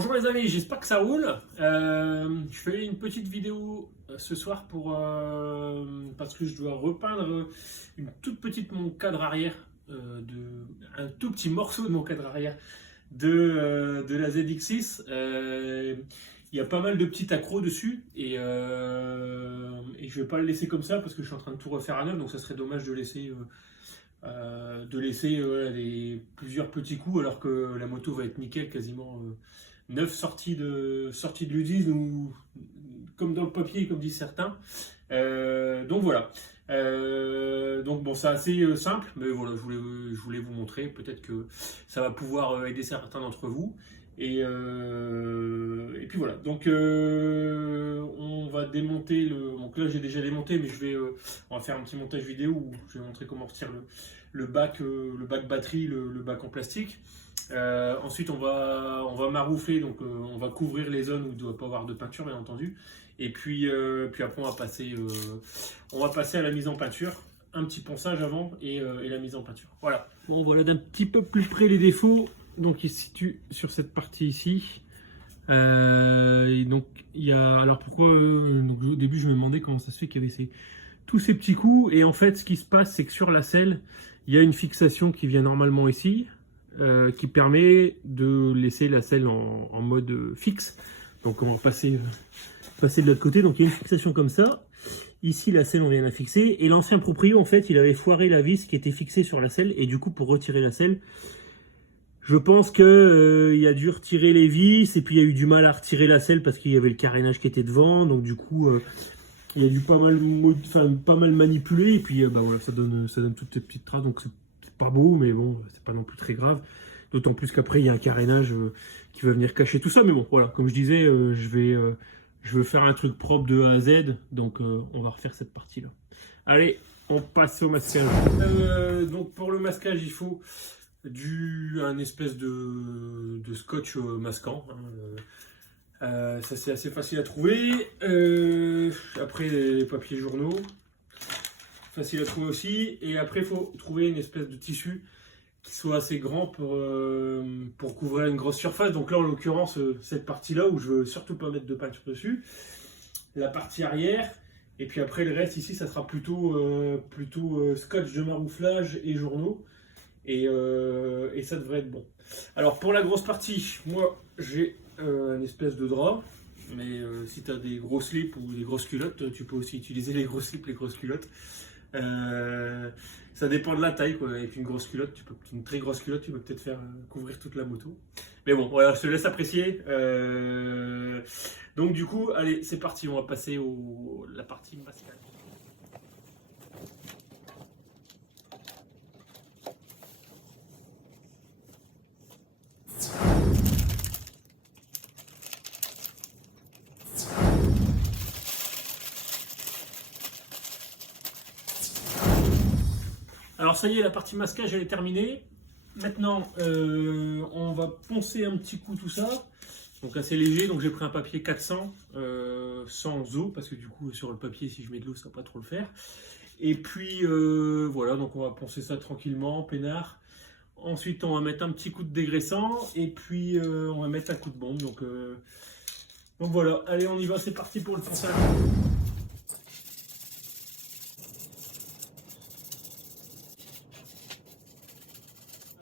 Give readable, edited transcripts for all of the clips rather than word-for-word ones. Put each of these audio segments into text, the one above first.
Bonjour les amis, j'espère que ça roule. Je fais une petite vidéo ce soir parce que je dois repeindre une toute petite mon cadre arrière, un tout petit morceau de mon cadre arrière de la ZX6. Il y a pas mal de petits accros dessus et je vais pas le laisser comme ça parce que je suis en train de tout refaire à neuf, donc ça serait dommage de laisser plusieurs petits coups alors que la moto va être nickel, quasiment neuf sorties de l'usine ou comme dans le papier comme disent certains. Donc voilà. Donc bon, c'est assez simple, mais voilà, je voulais vous montrer, peut-être que ça va pouvoir aider certains d'entre vous. Et puis voilà, donc on va démonter donc là j'ai déjà démonté, mais on va faire un petit montage vidéo où je vais montrer comment retirer le bac batterie, le bac en plastique. Ensuite on va maroufler, donc on va couvrir les zones où il ne doit pas avoir de peinture bien entendu. Et puis après on va passer à la mise en peinture, un petit ponçage avant et la mise en peinture. Voilà. Bon, voilà d'un petit peu plus près les défauts. Donc il se situe sur cette partie ici. Et donc il y a, alors pourquoi donc, au début je me demandais comment ça se fait qu'il y avait tous ces petits coups, et en fait ce qui se passe c'est que sur la selle il y a une fixation qui vient normalement ici, qui permet de laisser la selle en mode fixe. Donc on va passer de l'autre côté. Donc il y a une fixation comme ça. Ici la selle on vient la fixer, et l'ancien proprio en fait il avait foiré la vis qui était fixée sur la selle, et du coup pour retirer la selle, je pense qu'il a dû retirer les vis, et puis il y a eu du mal à retirer la selle parce qu'il y avait le carénage qui était devant. Donc du coup, il a dû pas mal manipuler, et puis bah voilà, ça donne toutes ces petites traces. Donc c'est pas beau, mais bon, c'est pas non plus très grave. D'autant plus qu'après il y a un carénage qui va venir cacher tout ça. Mais bon, voilà, comme je disais, je veux faire un truc propre de A à Z, donc on va refaire cette partie-là. Allez, on passe au masquage. Donc pour le masquage, il faut un espèce de scotch masquant. Ça c'est assez facile à trouver. Après les papiers journaux, facile à trouver aussi. Et après il faut trouver une espèce de tissu qui soit assez grand pour couvrir une grosse surface. Donc là en l'occurrence cette partie là où je veux surtout pas mettre de peinture dessus, la partie arrière. Et puis après le reste ici ça sera plutôt scotch de marouflage et journaux. Et ça devrait être bon. Alors pour la grosse partie, moi j'ai une espèce de drap, mais si tu as des gros slips ou des grosses culottes, tu peux aussi utiliser les gros slips, les grosses culottes. Ça dépend de la taille, quoi. Avec une grosse culotte, une très grosse culotte, tu peux peut-être faire couvrir toute la moto. Mais bon, voilà, je te laisse apprécier. Donc du coup, allez, c'est parti, on va passer la partie masquage. Alors ça y est, la partie masquage elle est terminée. Maintenant on va poncer un petit coup tout ça. Donc assez léger, donc j'ai pris un papier 400 sans eau, parce que du coup sur le papier si je mets de l'eau ça va pas trop le faire. Et puis voilà, donc on va poncer ça tranquillement, peinard. Ensuite on va mettre un petit coup de dégraissant, et puis on va mettre un coup de bombe. Donc voilà, allez on y va, c'est parti pour le ponçage.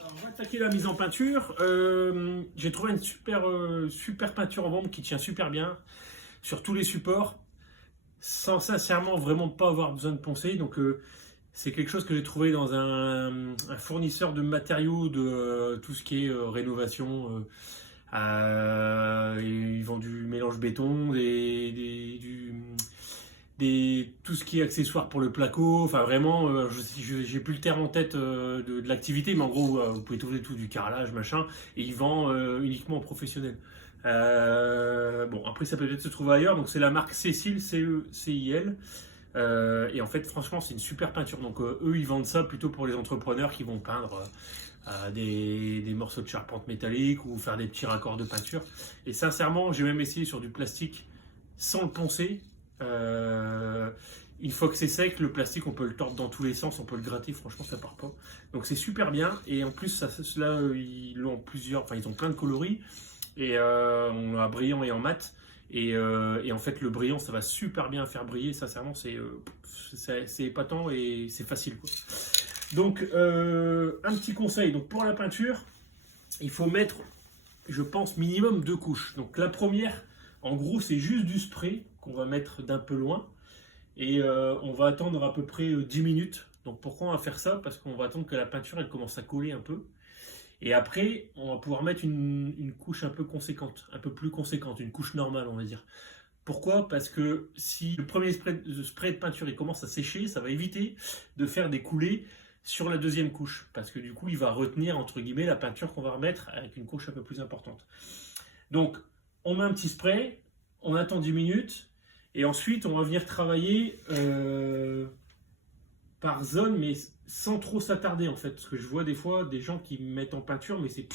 On va attaquer la mise en peinture. J'ai trouvé une super peinture en bombe qui tient super bien sur tous les supports, sans sincèrement vraiment pas avoir besoin de poncer. Donc c'est quelque chose que j'ai trouvé dans un fournisseur de matériaux de tout ce qui est rénovation. Ils vendent du mélange béton, tout ce qui est accessoires pour le placo, enfin vraiment, j'ai plus le terme en tête de l'activité, mais en gros, vous pouvez trouver tout, du carrelage, machin, et ils vendent uniquement aux professionnels. Bon, après, ça peut peut-être se trouver ailleurs, donc c'est la marque Cécile, C-E-C-I-L, et en fait, franchement, c'est une super peinture. Donc, eux, ils vendent ça plutôt pour les entrepreneurs qui vont peindre des morceaux de charpente métallique ou faire des petits raccords de peinture. Et sincèrement, j'ai même essayé sur du plastique sans le poncer. Une fois que c'est sec, le plastique on peut le tordre dans tous les sens, on peut le gratter, franchement ça part pas. Donc c'est super bien, et en plus là ils l'ont plusieurs, enfin ils ont plein de coloris, Et on l'a brillant et en mat. Et en fait, le brillant, ça va super bien faire briller. Sincèrement, c'est épatant et c'est facile, quoi. Donc, un petit conseil. Donc, pour la peinture, il faut mettre, je pense, minimum 2 couches. Donc, la première, en gros, c'est juste du spray qu'on va mettre d'un peu loin. Et on va attendre à peu près 10 minutes. Donc, pourquoi on va faire ça? Parce qu'on va attendre que la peinture, elle commence à coller un peu. Et après, on va pouvoir mettre une couche un peu conséquente, un peu plus conséquente, une couche normale, on va dire. Pourquoi? Parce que si le premier spray de peinture il commence à sécher, ça va éviter de faire des coulées sur la deuxième couche. Parce que du coup, il va retenir, entre guillemets, la peinture qu'on va remettre avec une couche un peu plus importante. Donc, on met un petit spray, on attend 10 minutes, et ensuite, on va venir travailler par zone, mais sans trop s'attarder en fait, parce que je vois des fois des gens qui mettent en peinture, mais c'est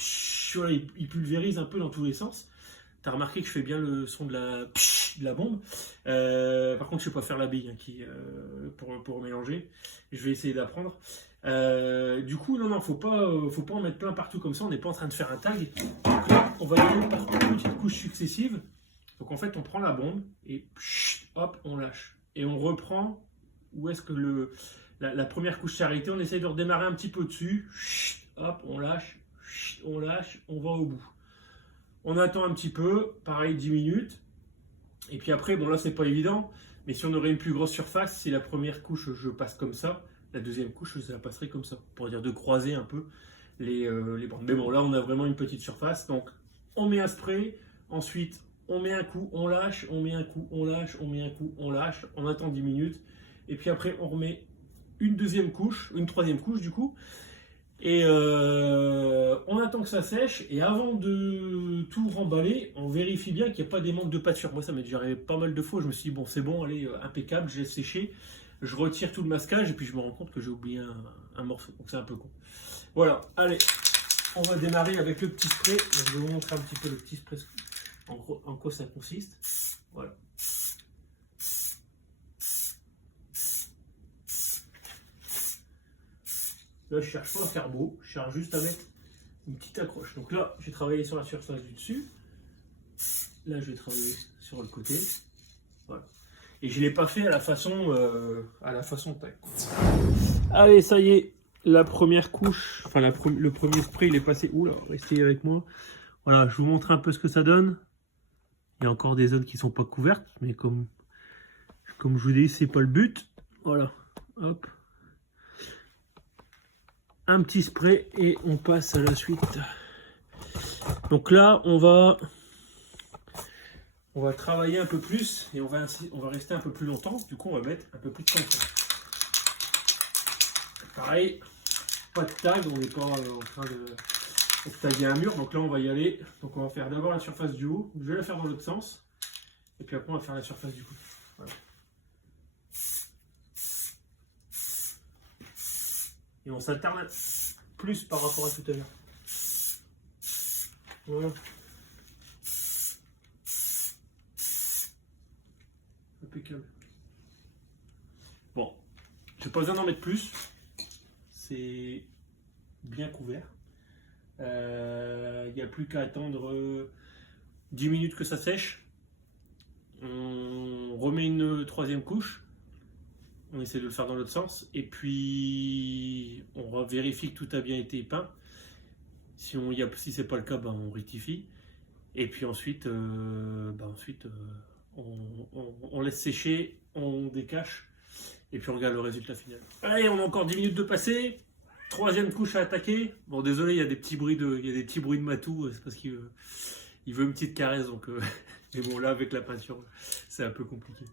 voilà, ils pulvérisent un peu dans tous les sens. T'as remarqué que je fais bien le son de la bombe. Par contre, je sais pas faire la bille pour mélanger. Je vais essayer d'apprendre. Du coup, non, faut pas en mettre plein partout comme ça. On n'est pas en train de faire un tag. Donc là, on va y aller par petites couches successives. Donc en fait, on prend la bombe et hop, on lâche. Et on reprend où est-ce que la première couche s'est arrêtée. On essaye de redémarrer un petit peu dessus. Hop, on lâche, on va au bout. On attend un petit peu, pareil 10 minutes. Et puis après, bon là c'est pas évident, mais si on aurait une plus grosse surface, si la première couche je passe comme ça, la deuxième couche je la passerai comme ça. Pour dire de croiser un peu les bandes. Mais bon là on a vraiment une petite surface. Donc on met un spray, ensuite on met un coup, on lâche, on met un coup, on lâche, on met un coup, on lâche, on attend 10 minutes. Et puis après on remet une deuxième couche, une troisième couche du coup. Et on attend que ça sèche, et avant de tout remballer, on vérifie bien qu'il n'y a pas des manques de pâture. Moi ça m'est déjà arrivé pas mal de fois, je me suis dit bon c'est bon, allez, impeccable, je laisse sécher, je retire tout le masquage, et puis je me rends compte que j'ai oublié un morceau, donc c'est un peu con. Voilà, allez, on va démarrer avec le petit spray. Je vais vous montrer un petit peu le petit spray, en quoi ça consiste. Voilà. Là, je ne cherche pas à faire beau, je cherche juste à mettre une petite accroche. Donc là, j'ai travaillé sur la surface du dessus. Là, je vais travailler sur le côté. Voilà. Et je ne l'ai pas fait à la façon taille. Allez, ça y est, la première couche, enfin le premier spray, il est passé. Oula, restez avec moi. Voilà, je vous montre un peu ce que ça donne. Il y a encore des zones qui ne sont pas couvertes, mais comme je vous dis, c'est pas le but. Voilà, hop. Un petit spray et on passe à la suite. Donc là on va travailler un peu plus et on va rester un peu plus longtemps. Du coup on va mettre un peu plus de tension. Pareil, pas de tag, on n'est pas en train de taguer un mur. Donc là on va y aller. Donc on va faire d'abord la surface du haut, je vais la faire dans l'autre sens, et puis après on va faire la surface du côté. Voilà. Et on s'alterne plus par rapport à tout à l'heure. Voilà. Impeccable. Bon, j'ai pas besoin d'en mettre plus. C'est bien couvert. Il n'y a plus qu'à attendre 10 minutes que ça sèche. On remet une troisième couche. On essaie de le faire dans l'autre sens. Et puis, on vérifie que tout a bien été peint. Si ce n'est pas le cas, on rectifie. Et puis ensuite, on laisse sécher, on décache. Et puis on regarde le résultat final. Allez, on a encore 10 minutes de passer. Troisième couche à attaquer. Bon, désolé, il y a des petits bruits de matou. C'est parce qu'il veut une petite caresse. Donc, mais bon, là, avec la peinture, c'est un peu compliqué.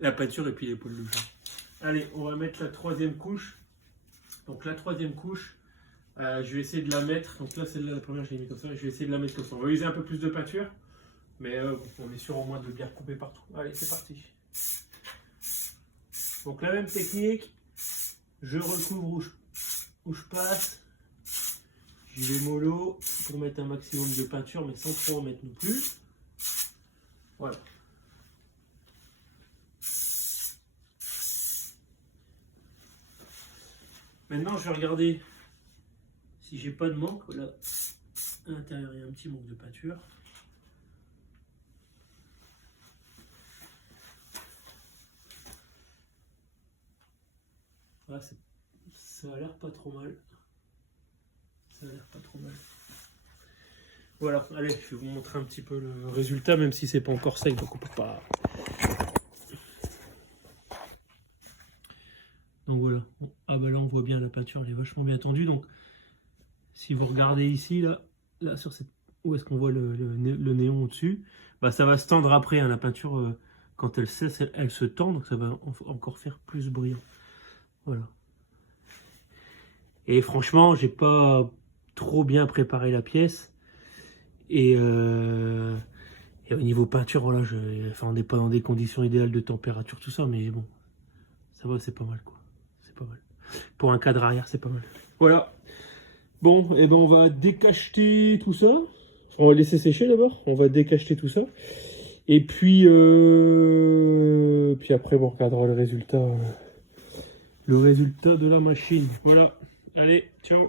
La peinture et puis les poils de chat. Allez, on va mettre la troisième couche. Donc la troisième couche, je vais essayer de la mettre. Donc là, celle-là, la première, je l'ai mis comme ça. Je vais essayer de la mettre comme ça. On va user un peu plus de peinture. Mais on est sûr au moins de bien couper partout. Allez, c'est parti. Donc la même technique. Je recouvre où je passe. J'y vais mollo pour mettre un maximum de peinture, mais sans trop en mettre non plus. Voilà. Maintenant, je vais regarder si j'ai pas de manque. Là, à l'intérieur, il y a un petit manque de peinture. Là, ça a l'air pas trop mal. Ça a l'air pas trop mal. Voilà, allez, je vais vous montrer un petit peu le résultat, même si c'est pas encore sec, donc on peut pas. Donc voilà. Bon, ah bah là on voit bien la peinture, elle est vachement bien tendue. Donc si vous regardez ici, là sur cette, où est-ce qu'on voit le néon au-dessus, bah ça va se tendre après. Hein, la peinture, quand elle cesse, elle se tend, donc ça va encore faire plus brillant. Voilà. Et franchement, j'ai pas trop bien préparé la pièce. Et au niveau peinture, voilà, enfin, on n'est pas dans des conditions idéales de température, tout ça, mais bon, ça va, c'est pas mal, quoi. C'est pas mal. Pour un cadre arrière, c'est pas mal. Voilà. Bon, et ben on va décacheter tout ça. Enfin, on va laisser sécher d'abord. On va décacheter tout ça. Et puis, puis après, on regardera le résultat de la machine. Voilà. Allez, ciao.